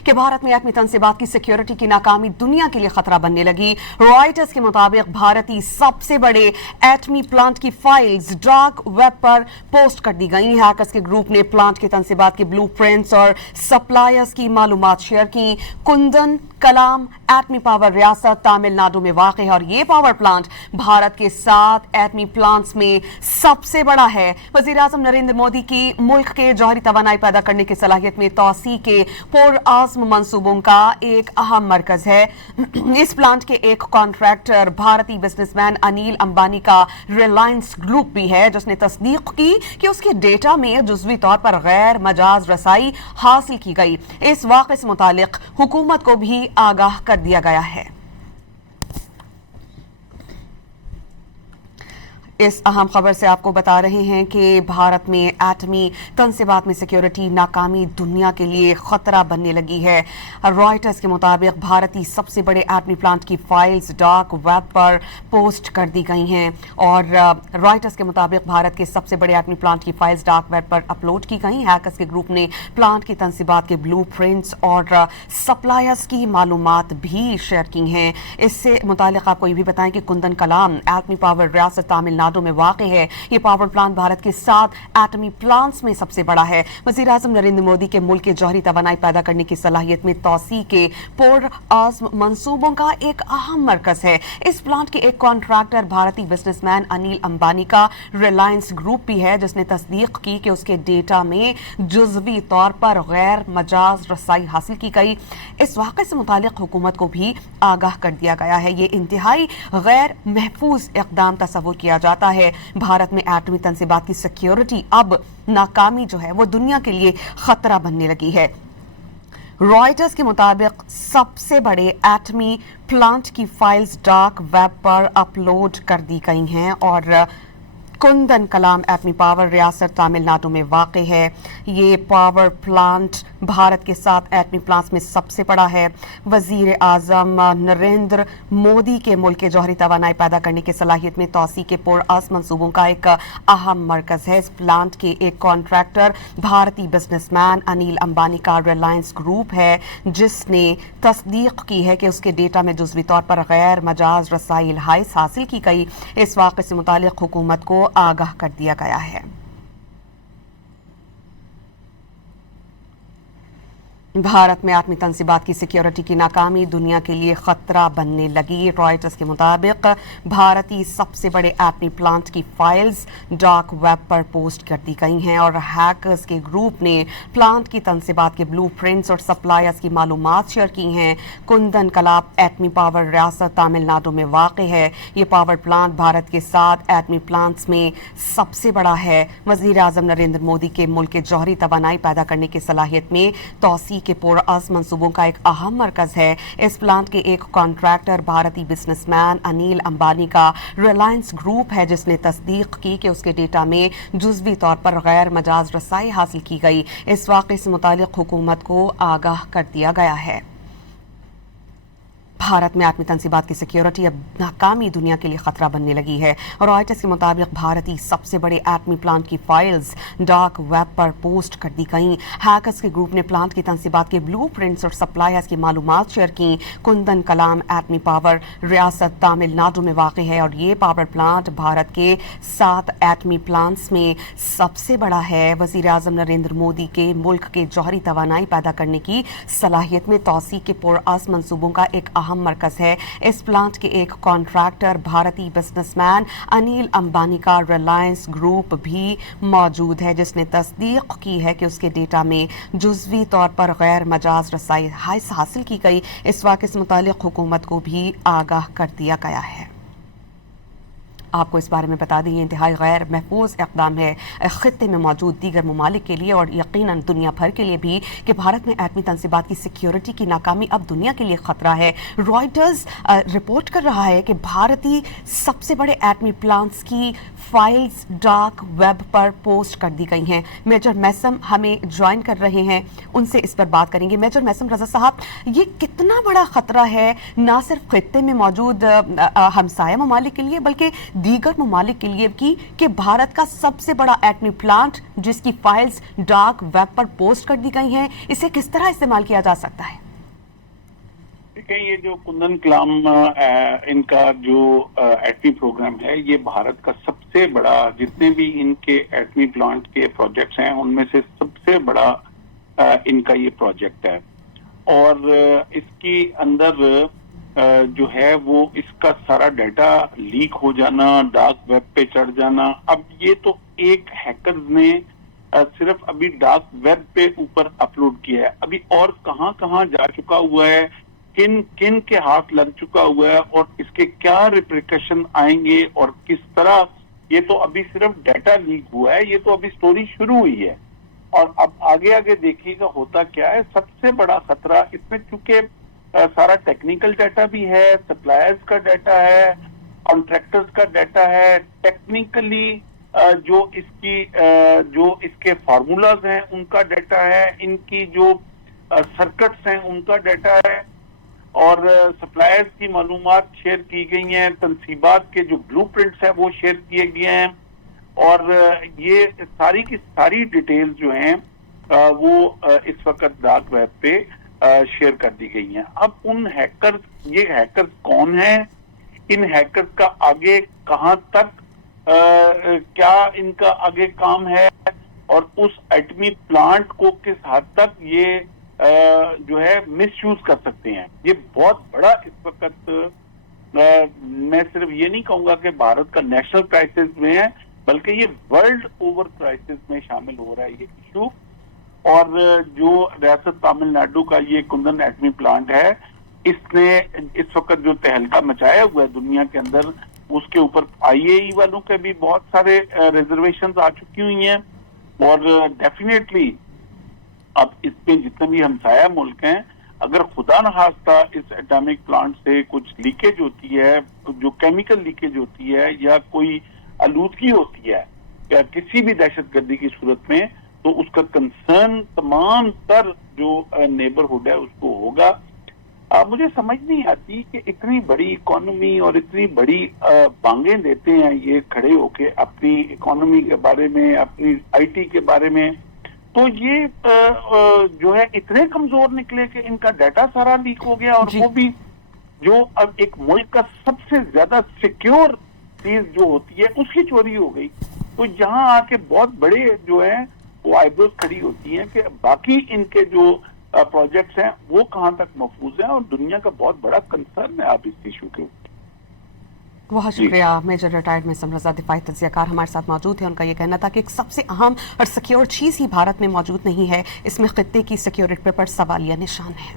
कि भारत में एटमी तंसीबात की सिक्योरिटी की नाकामी दुनिया के लिए खतरा बनने लगी। रॉयटर्स के मुताबिक भारतीय सबसे बड़े एटमी प्लांट की फाइल्स डार्क वेब पर पोस्ट कर दी गई। हैकर्स के ग्रुप ने प्लांट के तंसीबात के ब्लू प्रिंट्स और सप्लायर्स की मालूमात शेयर की। कुंदन कलाम एटमी पावर रियासत तमिलनाडु में वाक़ है और ये पावर प्लांट भारत के 7 एटमी प्लांट्स में सबसे बड़ा है। वज़ीर आज़म नरेंद्र मोदी की मुल्क के जौहरी तवानाई पैदा करने की सलाहियत में तोसी के पुरआज़्म मंसूबों का एक अहम मरकज है। इस प्लांट के एक कॉन्ट्रैक्टर भारतीय बिजनेसमैन अनिल अंबानी का रिलायंस ग्रुप भी है, जिसने तस्दीक की कि उसके डेटा में जुज़वी तौर पर गैर मजाज रसाई हासिल की गई। इस वाक़े से मुतालिक हुकूमत को भी आगाह कर दिया गया है। इस अहम खबर से आपको बता रहे हैं कि भारत में एटमी तंसीबात में सिक्योरिटी नाकामी दुनिया के लिए खतरा बनने लगी है। रॉयटर्स के मुताबिक भारतीय सबसे बड़े एटमी प्लांट की फाइल्स डार्क वेब पर पोस्ट कर दी गई हैं और रॉयटर्स के मुताबिक भारत के सबसे बड़े एटमी प्लांट की फाइल्स डार्क वेब पर अपलोड की गई। हैकर्स के ग्रुप ने प्लांट की तंसीबात के ब्लू प्रिंट्स और सप्लायर्स की मालूमात भी शेयर की हैं। इससे मुतालिक आपको ये भी बताएं कि कुंदन कलाम एटमी पावर रियासत तमिलनाडु में वाक़ है। ये पावर प्लांट भारत के 7 एटमी प्लांट्स में सबसे बड़ा है। वज़ीर आज़म नरेंद्र मोदी के मुल्क के जौहरी तवानाई पैदा करने की सलाहियत में तोसी के पुरआज़्म मंसूबों का एक अहम मरकज है। इस प्लांट के एक कॉन्ट्रैक्टर भारतीय बिजनेसमैन अनिल अंबानी का रिलायंस ग्रुप भी है, जिसने तस्दीक की कि उसके डेटा में जुज़वी तौर पर गैर मजाज रसाई हासिल की गई। इस वाक़े से मुतालिक हुकूमत को भी आगाह कर दिया गया है। ये इंतहाई गैर महफूज इक़दाम तस्वुर किया जाता है। भारत में एटमी तंसीबात की सिक्योरिटी अब नाकामी जो है वो दुनिया के लिए खतरा बनने लगी है। रॉयटर्स के मुताबिक सबसे बड़े एटमी प्लांट की फाइल्स डार्क वेब पर अपलोड कर दी गई हैं और कुंदन कलाम एटमी पावर रियासत तमिलनाडु में वाक़ है। ये पावर प्लांट भारत के 7 एटमी प्लांट्स में सबसे बड़ा है। वज़ीर आज़म नरेंद्र मोदी के मुल्क के जौहरी तवानाई पैदा करने की सलाहियत में तोसी के पुरआज़्म मंसूबों का एक अहम मरकज है। इस प्लांट के एक कॉन्ट्रैक्टर भारतीय बिजनेसमैन अनिल अंबानी का रिलायंस ग्रुप है, जिसने तस्दीक की है कि उसके डेटा में जुज़वी तौर पर गैर मजाज रसाइल हासिल की गई। इस वाक़े से मुतालिक हुकूमत को आगाह कर दिया गया है। भारत में एटमी तंसीबात की सिक्योरिटी की नाकामी दुनिया के लिए खतरा बनने लगी। रॉयटर्स के मुताबिक भारतीय सबसे बड़े एटमी प्लांट की फाइल्स डार्क वेब पर पोस्ट कर दी गई हैं और हैकर्स के ग्रुप ने प्लांट की तंसीबात के ब्लू प्रिंट्स और सप्लायर्स की मालूमात शेयर की हैं। कुंदन कलाम एटमी पावर रियासत तमिलनाडु में वाक़ है। ये पावर प्लांट भारत के 7 एटमी प्लांट्स में सबसे बड़ा है। वज़ीर आज़म नरेंद्र मोदी के मुल्क के जौहरी तवानाई पैदा करने की सलाहियत में तोसी के पुरआज़्म मंसूबों का एक अहम मरकज है। इस प्लांट के एक कॉन्ट्रैक्टर भारतीय बिजनेसमैन अनिल अंबानी का रिलायंस ग्रुप है, जिसने तस्दीक की कि उसके डेटा में जुज़वी तौर पर गैर मजाज रसाई हासिल की गई। इस वाक़े से मुतालिक हुकूमत को आगाह कर दिया गया है। भारत में एटमी तंसीबात की सिक्योरिटी अब नाकामी दुनिया के लिए खतरा बनने लगी है। रॉयटर्स के मुताबिक भारतीय सबसे बड़े एटमी प्लांट की फाइल्स डार्क वेब पर पोस्ट कर दी गई। हैकर्स के ग्रुप ने प्लांट की तंसीबात के ब्लू प्रिंट्स और सप्लायर्स की मालूमात शेयर की। कुंदन कलाम एटमी पावर रियासत तमिलनाडु में वाक़ है और ये पावर प्लांट भारत के 7 एटमी प्लांट्स में सबसे बड़ा है। वज़ीर आज़म नरेंद्र मोदी के मुल्क के जौहरी तवानाई पैदा करने की सलाहियत में तोसी के पुरआज़्म मंसूबों का एक अहम मरकज है। इस प्लांट के एक कॉन्ट्रैक्टर भारतीय बिजनेसमैन अनिल अंबानी का रिलायंस ग्रुप भी मौजूद है, जिसने तस्दीक की है कि उसके डेटा में जुज़वी तौर पर गैर मजाज रसाई हासिल की गई। इस वाक़े से मुतालिक हुकूमत को भी आगाह कर दिया गया है। आपको इस बारे में बता दें, ये इंतहाई गैर महफूज इक़दाम है ख़ित्ते में मौजूद दीगर ममालिक के लिए और यकीनन दुनिया भर के लिए भी कि भारत में एटमी तंसीबात की सिक्योरिटी की नाकामी अब दुनिया के लिए ख़तरा है। रॉयटर्स रिपोर्ट कर रहा है कि भारतीय सबसे बड़े एटमी प्लांट्स की फाइल्स डार्क वेब पर पोस्ट कर दी गई हैं। मेजर मैसम हमें ज्वाइन कर रहे हैं, उनसे इस पर बात करेंगे। मेजर मैसम रज़ा साहब, ये कितना बड़ा ख़तरा है ना सिर्फ ख़ित्ते में मौजूद हमसाया ममालिक के लिए बल्कि दीगर ममालिक के लिए की कि भारत का सबसे बड़ा एटमी प्लांट जिसकी फाइल्स डार्क वेब पर पोस्ट कर दी गई हैं, इसे किस तरह इस्तेमाल किया जा सकता है? देखिए, ये जो कुंदन कलाम इनका जो एटमी प्रोग्राम है, ये भारत का सबसे बड़ा, जितने भी इनके एटमी प्लांट के प्रोजेक्ट्स हैं उनमें से सबसे बड़ा इनका ये प्रोजेक्ट है। और इसके अंदर जो है वो इसका सारा डाटा लीक हो जाना, डार्क वेब पे चढ़ जाना, अब ये तो एक हैकर्स ने सिर्फ अभी डार्क वेब पे ऊपर अपलोड किया है, अभी और कहां कहां जा चुका हुआ है, किन किन के हाथ लग चुका हुआ है और इसके क्या रिप्रिकॉशन आएंगे और किस तरह, ये तो अभी सिर्फ डाटा लीक हुआ है, ये तो अभी स्टोरी शुरू हुई है। और अब आगे आगे देखिएगा होता क्या है। सबसे बड़ा खतरा इसमें, चूंकि सारा टेक्निकल डाटा भी है, सप्लायर्स का डाटा है, कॉन्ट्रैक्टर्स का डाटा है, टेक्निकली जो इसके फार्मूलाज हैं उनका डाटा है, इनकी जो सर्किट्स हैं उनका डाटा है, और सप्लायर्स की मालूमात शेयर की गई हैं, तनसीबात के जो ब्लूप्रिंट्स हैं वो शेयर किए गए हैं, और ये सारी की सारी डिटेल्स जो हैं वो इस वक्त डार्क वेब पे शेयर कर दी गई हैं। अब ये हैकर्स कौन हैं, इन हैकर्स का आगे कहां तक क्या इनका आगे काम है, और उस एटमी प्लांट को किस हद तक ये जो है मिसयूज कर सकते हैं, ये बहुत बड़ा इस वक्त मैं सिर्फ ये नहीं कहूंगा कि भारत का नेशनल क्राइसिस में है, बल्कि ये वर्ल्ड ओवर क्राइसिस में शामिल हो रहा है ये इशू। और जो रियासत तमिलनाडु का ये कुंदन एटमी प्लांट है, इसने इस वक्त जो तहलका मचाया हुआ है दुनिया के अंदर, उसके ऊपर IAEA वालों के भी बहुत सारे रिजर्वेशंस आ चुकी हुई हैं, और डेफिनेटली अब इसमें जितने भी हमसाया मुल्क हैं, अगर खुदा न खास्ता इस एटॉमिक प्लांट से कुछ लीकेज होती है, जो केमिकल लीकेज होती है या कोई आलूदगी होती है या किसी भी दहशतगर्दी की सूरत में, तो उसका कंसर्न तमाम तर जो नेबरहुड है उसको होगा। मुझे समझ नहीं आती कि इतनी बड़ी इकोनॉमी और इतनी बड़ी बांगें देते हैं ये खड़े होके अपनी इकोनॉमी के बारे में, अपनी IT के बारे में, तो ये जो है इतने कमजोर निकले कि इनका डाटा सारा लीक हो गया, और वो भी जो अब एक मुल्क का सबसे ज्यादा सिक्योर चीज जो होती है उसकी चोरी हो गई। तो यहाँ आके बहुत बड़े जो है वो आईब्रोज खड़ी होती हैं कि बाकी इनके जो प्रोजेक्ट्स हैं वो कहाँ तक महफूज हैं, और दुनिया का बहुत बड़ा कंसर्न है आप इस इशू के ऊपर। बहुत शुक्रिया। मेजर रिटायर्ड मिसम रजा दिफाई तज्जियाकार हमारे साथ मौजूद है। उनका ये कहना था कि एक सबसे अहम और सिक्योर चीज ही भारत में मौजूद नहीं है, इसमें खित्ते की सिक्योरिटी पर सवालिया निशान है।